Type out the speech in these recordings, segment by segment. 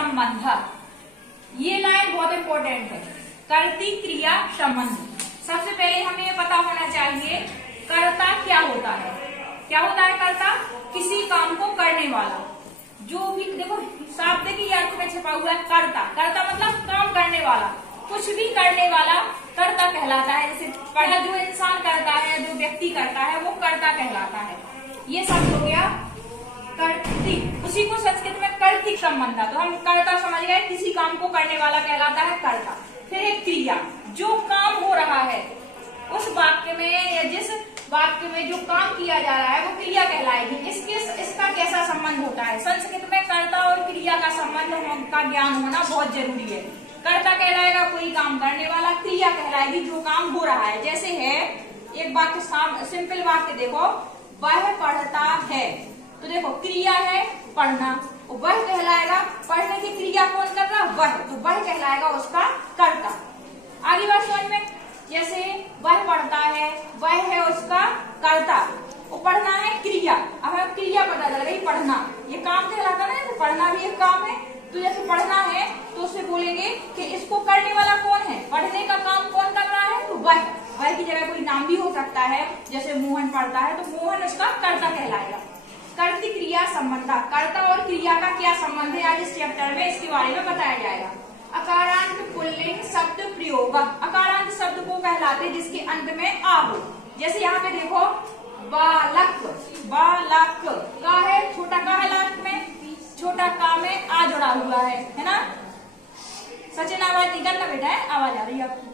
संबंध। ये लाइन बहुत इंपॉर्टेंट है, कर्ती क्रिया संबंध। सबसे पहले हमें ये पता होना चाहिए कर्ता क्या होता है। क्या होता है कर्ता? किसी काम को करने वाला। जो भी देखो शाब्दिक अर्थ में छिपा हुआ है कर्ता। कर्ता मतलब काम करने वाला, कुछ भी करने वाला कर्ता कहलाता है। जैसे पढ़ा जो इंसान करता है, जो व्यक्ति करता है, वो कर्ता कहलाता है। ये सब हो गया कर्ती। उसी को संस्कृत में कर्तिक संबंध था। तो हम कर्ता समझ गए, किसी काम को करने वाला कहलाता है कर्ता। फिर एक क्रिया, जो काम हो रहा है उस वाक्य में या जिस वाक्य में जो काम किया जा रहा है वो क्रिया कहलाएगी। इसका कैसा संबंध होता है? संस्कृत में कर्ता और क्रिया का संबंध का ज्ञान होना बहुत जरूरी है। कर्ता कहलाएगा कोई काम करने वाला, क्रिया कहलाएगी जो काम हो रहा है। जैसे है एक वाक्य, सिंपल वाक्य देखो, वह पढ़ता है। तो देखो क्रिया है पढ़ना, वह कहलाएगा, पढ़ने की क्रिया कौन कर रहा? वह। तो वह कहलाएगा उसका कर्ता। आगे बात समझ में, जैसे वह पढ़ता है, वह है उसका कर्ता, वो पढ़ना है क्रिया। अब हमें क्रिया पता चल गई, पढ़ना ये काम कहलाता है ना, पढ़ना भी एक काम है। तो जैसे पढ़ना है तो उससे बोलेंगे कि इसको करने वाला कौन है, पढ़ने का काम कौन कर रहा है? तो वह। वह की जगह कोई नाम भी हो सकता है, जैसे मोहन पढ़ता है तो मोहन उसका कर्ता कहलाएगा। कर्ती क्रिया संबंध, कर्ता और क्रिया का क्या संबंध है आज इस चैप्टर में इसके बारे में बताया जाएगा। अकारांत पुल्लिंग शब्द प्रयोग। अकारांत शब्द को कहलाते जिसके अंत में आ हो। जैसे यहाँ पे देखो बालक, बालक का है, छोटा का है लास्ट में, छोटा का में आ जुड़ा हुआ है ना। सचिन आवाज निकलना बेटा है, आवाज आ रही है आपको,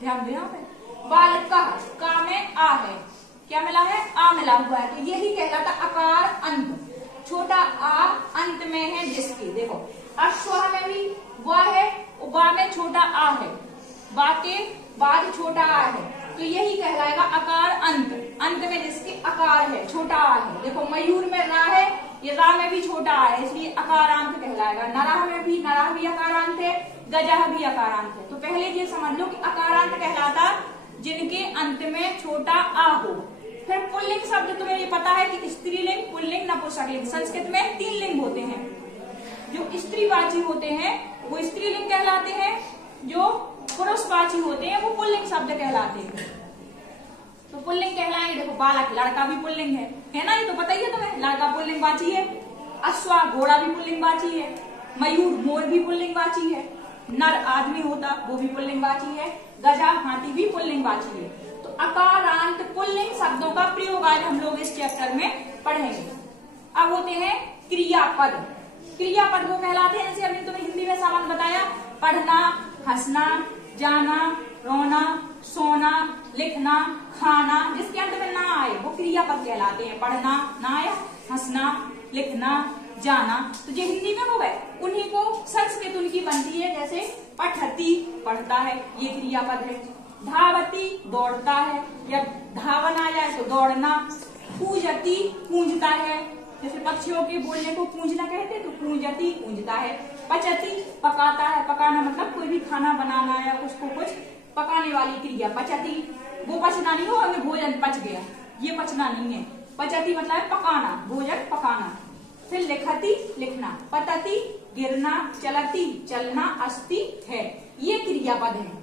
ध्यान दो यहाँ पे। बालक का में आ है, क्या मिला है? आ मिला हुआ है। तो यही कहलाता अकार अंत, छोटा आ अंत में है जिसकी। देखो अश्व में भी वह है, वा में छोटा आ है, बा के बाद छोटा आ है, तो यही कहलाएगा अकार अंत, अंत में जिसकी अकार है, छोटा आ है। देखो मयूर में रा है, ये रा में भी छोटा आ है, इसलिए अकारांत कहलाएगा। नराह में भी, नराह भी अकारांत है, गजह भी अकारांत है। तो पहले ये समझ लो कि अकारांत कहलाता जिनके अंत में छोटा आ हो। फिर पुल्लिंग शब्द तुम्हें ये पता है कि स्त्रीलिंग, पुल्लिंग, नपुंसकलिंग। संस्कृत में 3 लिंग होते हैं। जो स्त्रीवाची होते हैं वो स्त्रीलिंग कहलाते हैं, जो पुरुषवाची होते हैं वो पुल्लिंग शब्द कहलाते हैं। तो पुल्लिंग कहलाएंगे, देखो बालक लड़का भी पुल्लिंग है ना, ये तो पता ही है तुम्हें, लड़का पुल्लिंग वाची है। अश्वा घोड़ा भी पुल्लिंग वाची है, मयूर मोर भी पुल्लिंग वाची है, नर आदमी होता वो भी पुल्लिंग वाची है, गजा हाथी भी पुल्लिंग वाची है। तो अकारांत पुल्लिंग शब्दों का प्रयोग आज हम लोग इस चैप्टर में पढ़ेंगे। अब होते हैं क्रियापद। क्रियापद वो कहलाते हैं, जैसे अभी तुम्हें हिंदी में सामान बताया, पढ़ना, हंसना, जाना, रोना, सोना, लिखना, खाना, जिसके अंत में ना आए वो क्रियापद कहलाते हैं। पढ़ना ना आया, हंसना, लिखना, जाना, तो जो हिंदी में हो गए उन्हीं को संस्कृत उनकी बनती है। जैसे पठती पढ़ता है, ये क्रियापद है। धावती दौड़ता है, या धावन आ जाए तो दौड़ना। पूजती पूंजता है, जैसे पक्षियों के बोलने को पूंजना कहते हैं, तो पूंजती पूंजता है। पचती पकाता है, पकाना मतलब कोई भी खाना बनाना या उसको कुछ पकाने वाली क्रिया। पचती वो पचना नहीं हो, हमें भोजन पच गया, ये पचना नहीं है। पचती मतलब है पकाना, भोजन पकाना। फिर लिखती लिखना, पतती गिरना, चलती चलना, अस्ति है, ये क्रियापद है।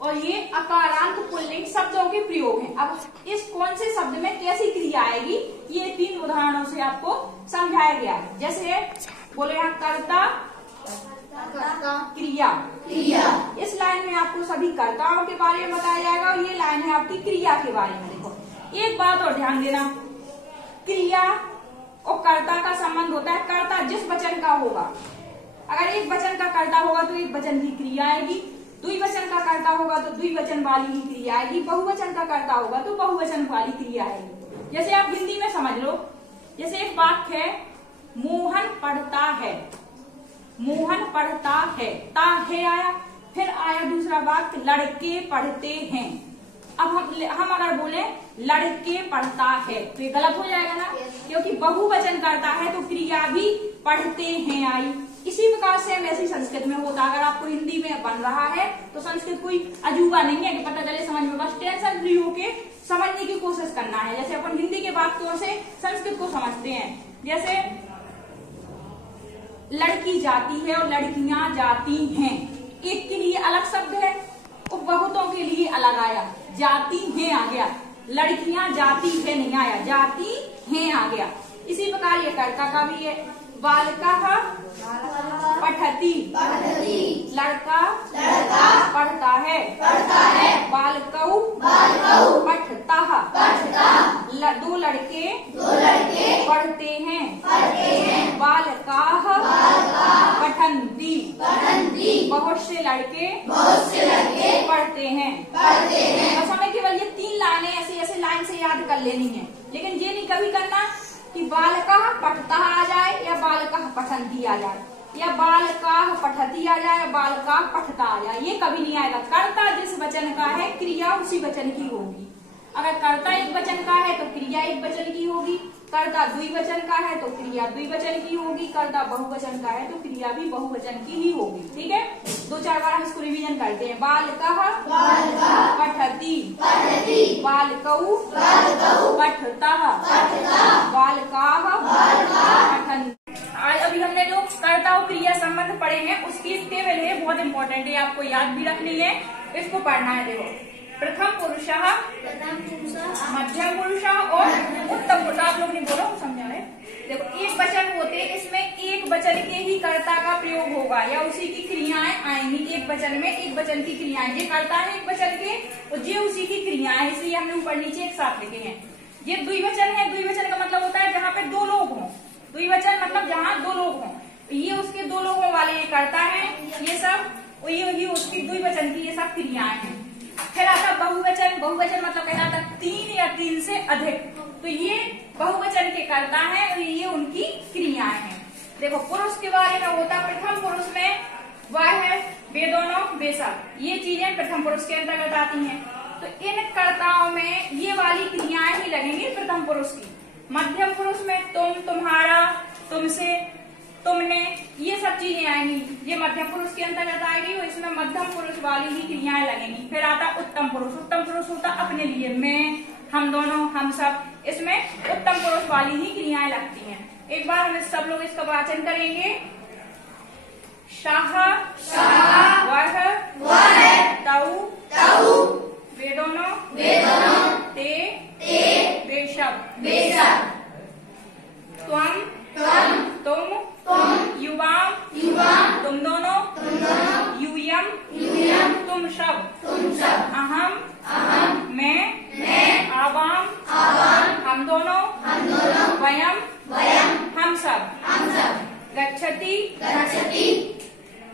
और ये अकारांत पुल्लिंग शब्दों के प्रयोग हैं। अब इस कौन से शब्द में कैसी क्रिया आएगी ये 3 उदाहरणों से आपको समझाया गया है। जैसे बोले यहाँ कर्ता क्रिया, क्रिया। इस लाइन में आपको सभी कर्ताओं के बारे में बताया जाएगा और ये लाइन है आपकी क्रिया के बारे में। देखो एक बात और ध्यान देना, क्रिया और कर्ता का संबंध होता है, कर्ता जिस वचन का होगा। अगर एक वचन का कर्ता होगा तो एक वचन की क्रिया आएगी, द्विवचन का कर्ता होगा तो द्विवचन वाली ही क्रिया आएगी, बहुवचन का कर्ता होगा तो बहुवचन वाली क्रिया आएगी। जैसे आप हिंदी में समझ लो, जैसे एक वाक्य है मोहन पढ़ता है, मोहन पढ़ता है, ता है आया, फिर आया दूसरा वाक्य लड़के पढ़ते हैं। अब हम अगर बोले लड़के पढ़ता है तो ये गलत हो जाएगा ना, क्योंकि बहुवचन करता है तो क्रिया भी पढ़ते हैं आई। इसी प्रकार से वैसे संस्कृत में होता, अगर आपको हिंदी में बन रहा है तो संस्कृत कोई अजूबा नहीं है कि पता चले समझ में, बस टेंशन फ्री होके समझने की कोशिश करना है। जैसे अपन हिंदी के वाक्यों से संस्कृत को समझते हैं, जैसे लड़की जाती है और लड़कियां जाती हैं। एक के लिए अलग शब्द है, बहुतों के लिए अलग आया, जाती हैं आ गया, लड़कियां जाती है नहीं आया, जाती हैं आ गया। इसी प्रकार ये कर्ता का भी है, बालकः पठति, लड़का पढ़ता है, बालकौ पठतः, दो लड़के पढ़ते हैं, बालकाः पठन्ति, बहुत से लड़के पढ़ते हैं। बस हमें केवल ये 3 लाइनें ऐसे लाइन से याद कर लेनी है, लेकिन ये नहीं कभी करना कि बालकः पठतः आ जाए या बालकः पठन्ति आ जाए या बालकाः पठति आ जाए या बालकाः पठता आ जाए, ये कभी नहीं आएगा। कर्ता जिस वचन का है क्रिया उसी वचन की होगी। अगर कर्ता एक वचन का है तो क्रिया एक वचन की होगी, कर्ता द्विवचन का है तो क्रिया द्विवचन की होगी, कर्ता बहुवचन का है तो क्रिया भी बहुवचन की ही होगी। ठीक है, 2-4 बार हम इसको रिवीजन करते हैं। बालकः पठति, बालकौ पठतः, बालकाः पठन्ति। आज अभी हमने जो कर्ता और क्रिया संबंध पढ़े हैं उसकी टेबल है, बहुत इंपॉर्टेंट है, आपको याद भी रखनी है, इसको पढ़ना है। देखो, प्रथम पुरुषः, मध्यम पुरुषः और उत्तम पुरुष। आप लोग ने बोला समझा है। देखो, एक वचन होते, इसमें एक वचन के ही कर्ता का प्रयोग होगा या उसी की क्रियाएं आएंगी। एक वचन में एक वचन की क्रियाएं, ये कर्ता है एक वचन के और ये उसी की क्रियाएं, इसलिए हमने ऊपर नीचे एक साथ लिखे हैं। ये द्विवचन है, द्विवचन का मतलब होता है जहाँ पे 2 लोग हों, द्विवचन मतलब जहाँ 2 लोग हों, ये उसके 2 लोगों वाले ये करता है, ये सब ये उसकी द्विवचन की ये सब क्रियाएं हैं। फिर आता बहुवचन, बहुवचन मतलब कहलाता 3 या 3 से अधिक, तो ये बहुवचन के करता है और ये उनकी क्रियाएं हैं। देखो, पुरुष के बारे में होता, प्रथम पुरुष में वह है, वे दोनों, वे सब, ये चीजें प्रथम पुरुष के अंतर्गत आती हैं। तो इन कर्ताओं में ये वाली क्रियाएं ही लगेंगी प्रथम पुरुष की। मध्यम पुरुष में तुम, तुम्हारा, तुमसे, तुमने, ये सब चीजें आएंगी, ये मध्यम पुरुष के अंतर्गत आएगी और इसमें मध्यम पुरुष वाली ही क्रियाएं लगेंगी। फिर आता उत्तम पुरुष, उत्तम पुरुष होता अपने लिए, मैं, हम दोनों, हम सब, इसमें उत्तम पुरुष वाली ही क्रियाएं लगती हैं। एक बार हम सब लोग इसका वाचन करेंगे। सः, वह, तौ, वे दोनों, ते, वे सब, त्वं, तुम, युवाम, तुम दोनों, यूयम, तुम सब, अहम, मैं, आवाम, हम दोनों, वयम, हम सब, गच्छति।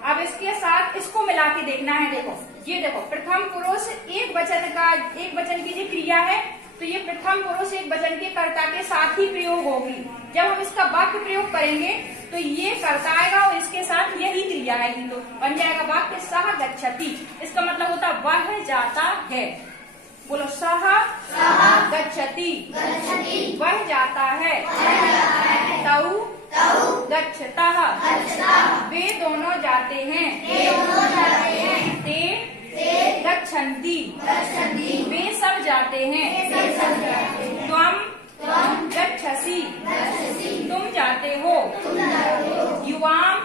अब इसके साथ इसको मिला के देखना है। देखो, ये देखो, प्रथम पुरुष एक वचन की जो क्रिया है, तो ये प्रथम पुरुष एक वचन के कर्ता के साथ ही प्रयोग होगी। जब हम इसका वाक्य प्रयोग करेंगे तो ये कर्ता आएगा और इसके साथ यही क्रिया आएगी, तो बन जाएगा वाक्य सः गच्छति। इसका मतलब होता वह जाता है। बोलो, सः गच्छति, वह जाता है, तौ गच्छतः, वे दोनों जाते हैं, ते गच्छन्ति, वे सब जाते हैं, त्वं गच्छसि, तुम जाते हो, युवाम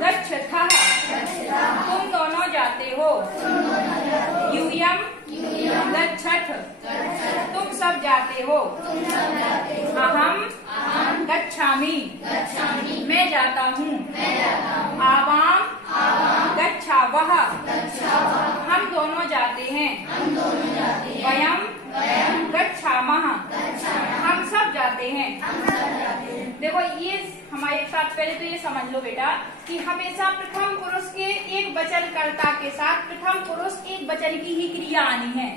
गच्छथः, तुम दोनों जाते हो, यूयम गच्छथ, तुम सब जाते हो, अहम गच्छामि, मैं जाता हूँ, आवाम गच्छावः, हम दोनों जाते हैं, वयम गच्छामः, हम सब जाते हैं। देखो, ये हमारे एक साथ पहले तो ये समझ लो बेटा कि हमेशा प्रथम पुरुष के एक वचन कर्ता के साथ प्रथम पुरुष एक वचन की ही क्रिया आनी है।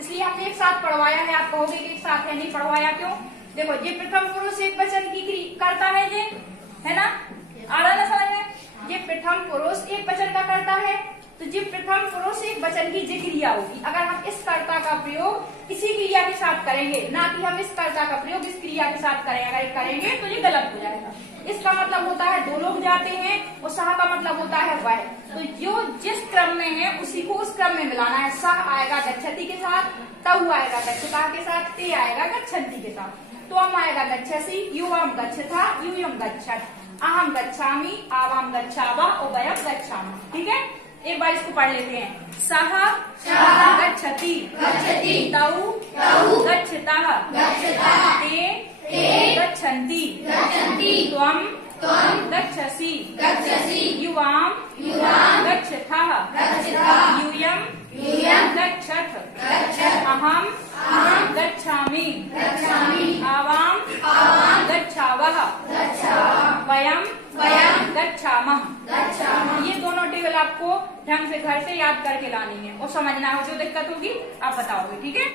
इसलिए हमने एक साथ पढ़वाया है। आप कहोगे कि एक साथ है, नहीं पढ़वाया क्यों? देखो, ये प्रथम पुरुष एक वचन की करता है, ये है ना, आ रहा ना समझ में? ये प्रथम पुरुष एक वचन का करता है, तो ये प्रथम पुरुष एक वचन की जो क्रिया होगी। अगर हम इस कर्ता का प्रयोग इसी क्रिया के साथ करेंगे, ना कि हम इस कर्ता का प्रयोग इस क्रिया के साथ करें, अगर करेंगे तो ये गलत हो जाएगा। इसका मतलब होता है 2 लोग जाते हैं और सः का मतलब होता है वह। तो जो जिस क्रम में है उसी को उस क्रम में मिलाना है। सः आएगा गच्छति के साथ, तौ आएगा गच्छता के साथ, ते आएगा गच्छन्ति के साथ, त्वम आएगा गच्छसि, युवम गच्छथा, यूयम गच्छत। अहम गच्छामि, आवाम गच्छावः और वयम गच्छामः। ठीक है, एक बार इसको पढ़ लेते हैं। सः गच्छति, तौ गच्छतः, ते गच्छन्ति, त्वं गच्छसि, युवां गच्छथः, यूयं गच्छथ, अहं गच्छामि, आवां गच्छावः, वयं गच्छामः। ये दोनों टेबल आपको ढंग से घर से याद करके लानी है और समझना है। जो दिक्कत होगी आप बताओगे। ठीक है।